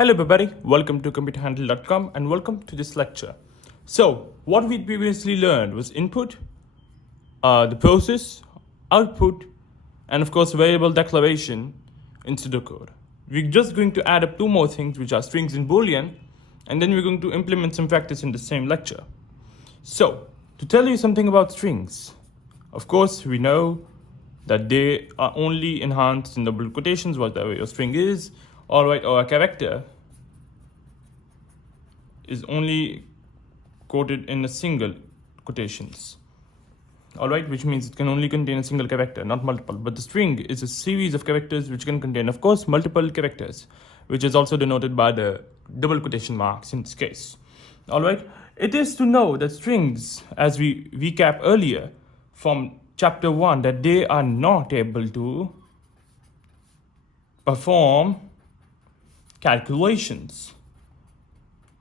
Hello everybody, welcome to computerhandle.com and welcome to this lecture. So, what we previously learned was input, the process, output, and of course variable declaration in pseudocode. We're just going to add up two more things, which are strings and boolean, and then we're going to implement some practice in the same lecture. So, to tell you something about strings, of course we know that they are only enhanced in double quotations, whatever your string is, alright, or a character is only quoted in a single quotations, alright, which means it can only contain a single character, not multiple. But the string is a series of characters which can contain, of course, multiple characters, which is also denoted by the double quotation marks in this case. Alright, it is to know that strings, as we recap earlier from chapter 1, that they are not able to perform calculations.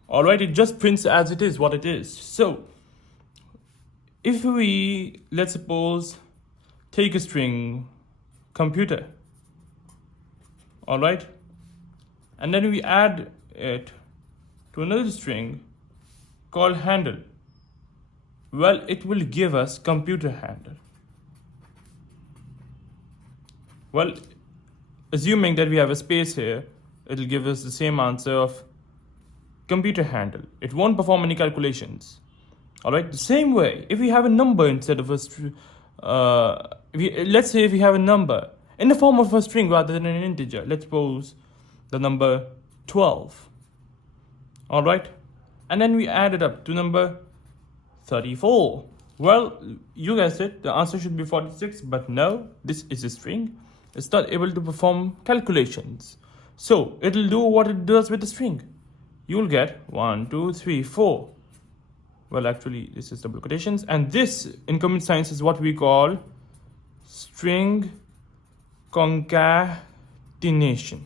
Alright, it just prints as it is what it is. So if we, let's suppose, take a string computer, alright, and then we add it to another string called handle, well, it will give us computer handle. Well, assuming that we have a space here, it'll give us the same answer of computer handle. It won't perform any calculations. Alright, the same way, if we have a number instead of a let's say if we have a number in the form of a string rather than an integer, let's suppose the number 12. Alright, and then we add it up to number 34. Well, you guessed it, the answer should be 46, but no, this is a string. It's not able to perform calculations. So it'll do what it does with the string. You'll get 1, 2, 3, 4. Well, actually, this is double quotations, and this in computer science is what we call string concatenation.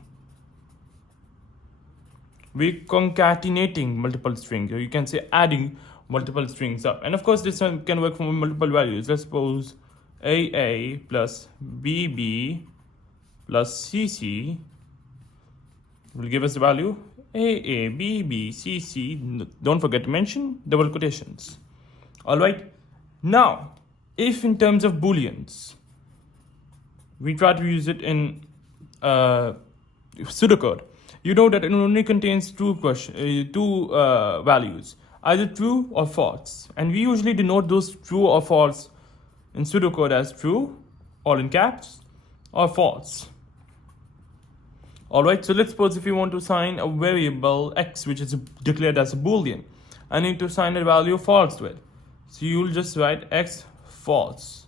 We're concatenating multiple strings, or you can say adding multiple strings up. And of course, this one can work from multiple values. Let's suppose AA plus BB plus CC will give us the value AA, BB, CC. Don't forget to mention double quotations. Alright, now if in terms of booleans we try to use it in pseudocode, you know that it only contains two values, either true or false, and we usually denote those true or false in pseudocode as true, all in caps, or false. Alright, so let's suppose if you want to assign a variable x which is declared as a boolean, I need to assign a value false to it. So you'll just write x false.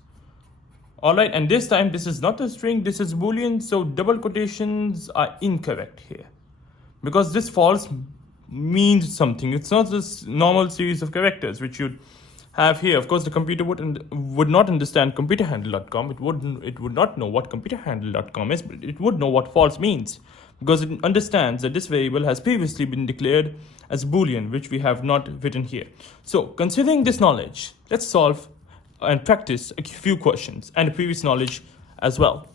Alright, and this time this is not a string, this is boolean, so double quotations are incorrect here, because this false means something. It's not this normal series of characters which you'd have here. Of course, the computer would not understand computerhandle.com. It would not know what computerhandle.com is, but it would know what false means, because it understands that this variable has previously been declared as boolean, which we have not written here. So considering this knowledge, let's solve and practice a few questions and the previous knowledge as well.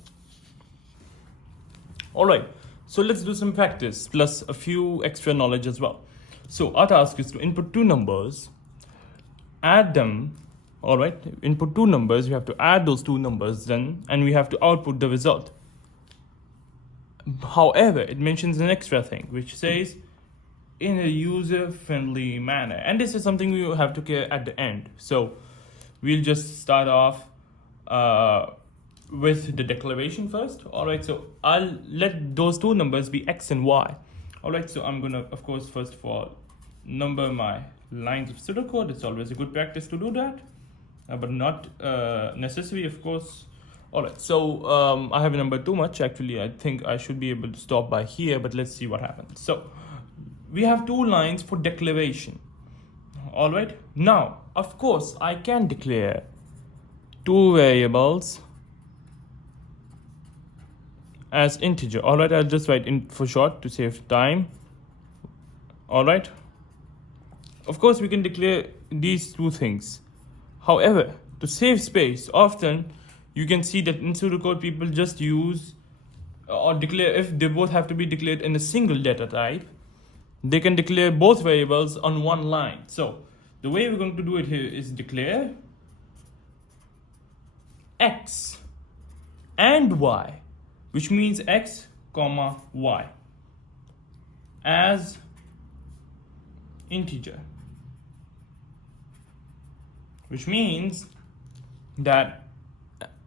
Alright, so let's do some practice plus a few extra knowledge as well. So our task is to input two numbers, add them. Alright, input two numbers, we have to add those two numbers then, and we have to output the result. However, it mentions an extra thing which says in a user-friendly manner, and this is something we have to care at the end. So we'll just start off with the declaration first. Alright, so I'll let those two numbers be x and y. Alright, so I'm gonna, of course, first of all number my lines of pseudocode. It's always a good practice to do that, but not necessary, of course. Alright, so I have a number too much. Actually, I think I should be able to stop by here, but let's see what happens. So we have two lines for declaration. Alright, now of course I can declare two variables as integer. Alright, I'll just write in for short to save time. Alright, of course we can declare these two things. However, to save space, often you can see that in pseudocode people just use or declare, if they both have to be declared in a single data type, they can declare both variables on one line. So the way we're going to do it here is declare x and y, which means x comma y as integer, which means that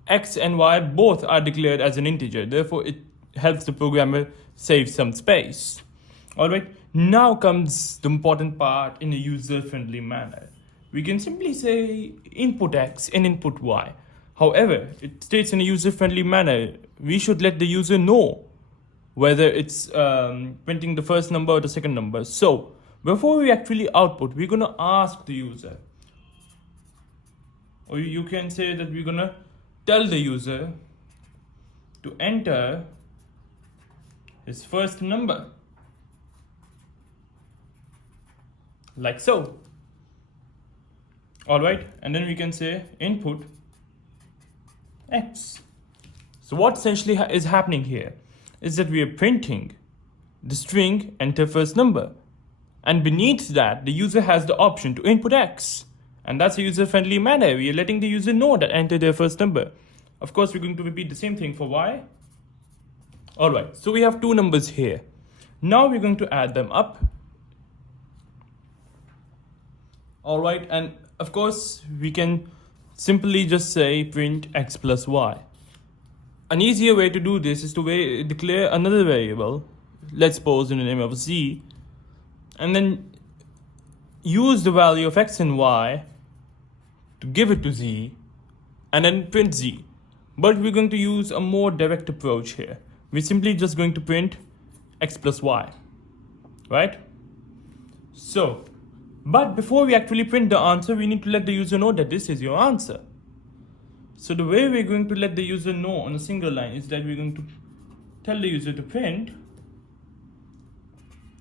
x and y both are declared as an integer. Therefore, it helps the programmer save some space. All right, now comes the important part in a user-friendly manner. We can simply say input x and input y. However, it states in a user-friendly manner, we should let the user know whether it's printing the first number or the second number. So before we actually output, we're gonna ask the user, or you can say that we're gonna tell the user to enter his first number, like so. All right, and then we can say input x. So what essentially is happening here is that we are printing the string enter first number, and beneath that the user has the option to input x, and that's a user-friendly manner. We are letting the user know that enter their first number. Of course, we're going to repeat the same thing for y. All right, so we have two numbers here. Now we're going to add them up. All right, and of course we can simply just say print x plus y. An easier way to do this is to declare another variable, let's suppose in the name of z, and then use the value of x and y to give it to z, and then print z. But we're going to use a more direct approach here. We're simply just going to print x plus y, right? So, but before we actually print the answer, we need to let the user know that this is your answer. So the way we're going to let the user know on a single line is that we're going to tell the user to print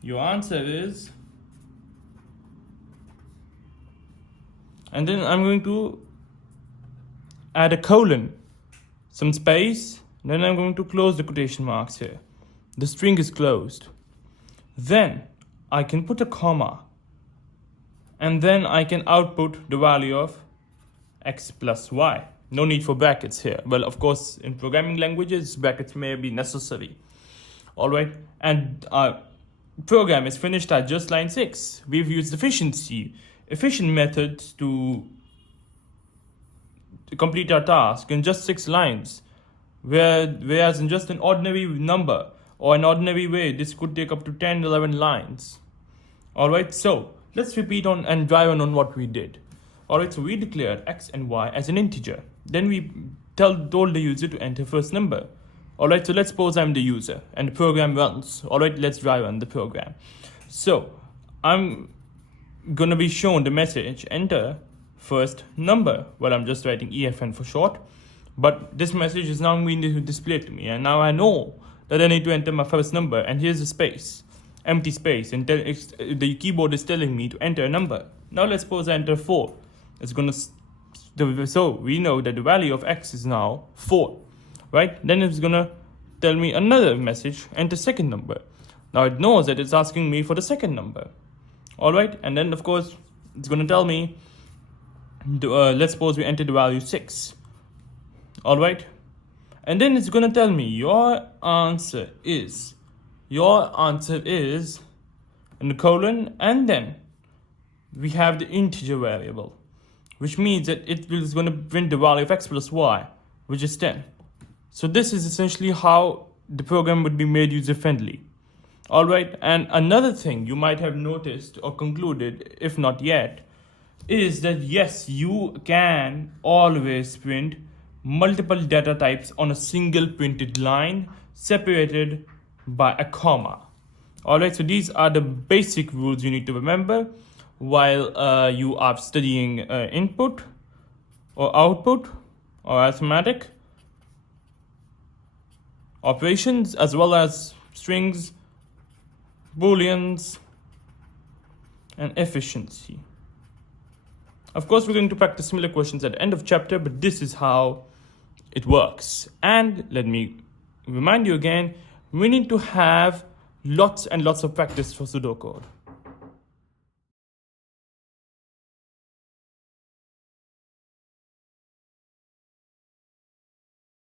your answer is, and then I'm going to add a colon, some space, then I'm going to close the quotation marks here. The string is closed. Then I can put a comma, and then I can output the value of x plus y. No need for brackets here. Well, of course, in programming languages, brackets may be necessary. All right, and our program is finished at just line 6. We've used efficient methods to complete our task in just 6 lines. Whereas in just an ordinary number or an ordinary way, this could take up to 10, 11 lines. All right, so let's repeat on and drive on what we did. All right, so we declared x and y as an integer. Then we told the user to enter first number. All right, so let's suppose I'm the user and the program runs. All right, let's drive on the program. So I'm gonna be shown the message enter first number. Well, I'm just writing EFN for short, but this message is now going to display to me, and now I know that I need to enter my first number, and here's a space, empty space, and the keyboard is telling me to enter a number. Now let's suppose I enter 4. It's gonna so we know that the value of x is now 4, right? Then it's gonna tell me another message, enter second number. Now it knows that it's asking me for the second number. All right, and then of course it's gonna tell me, let's suppose we enter the value 6. All right, and then it's gonna tell me your answer is in the colon, and then we have the integer variable, which means that it is going to print the value of x plus y, which is 10. So this is essentially how the program would be made user-friendly. All right, and another thing you might have noticed or concluded, if not yet, is that yes, you can always print multiple data types on a single printed line separated by a comma. All right, so these are the basic rules you need to remember while you are studying input or output or arithmetic operations, as well as strings, booleans, and efficiency. Of course, we're going to practice similar questions at the end of chapter, but this is how it works. And let me remind you again, we need to have lots and lots of practice for pseudocode.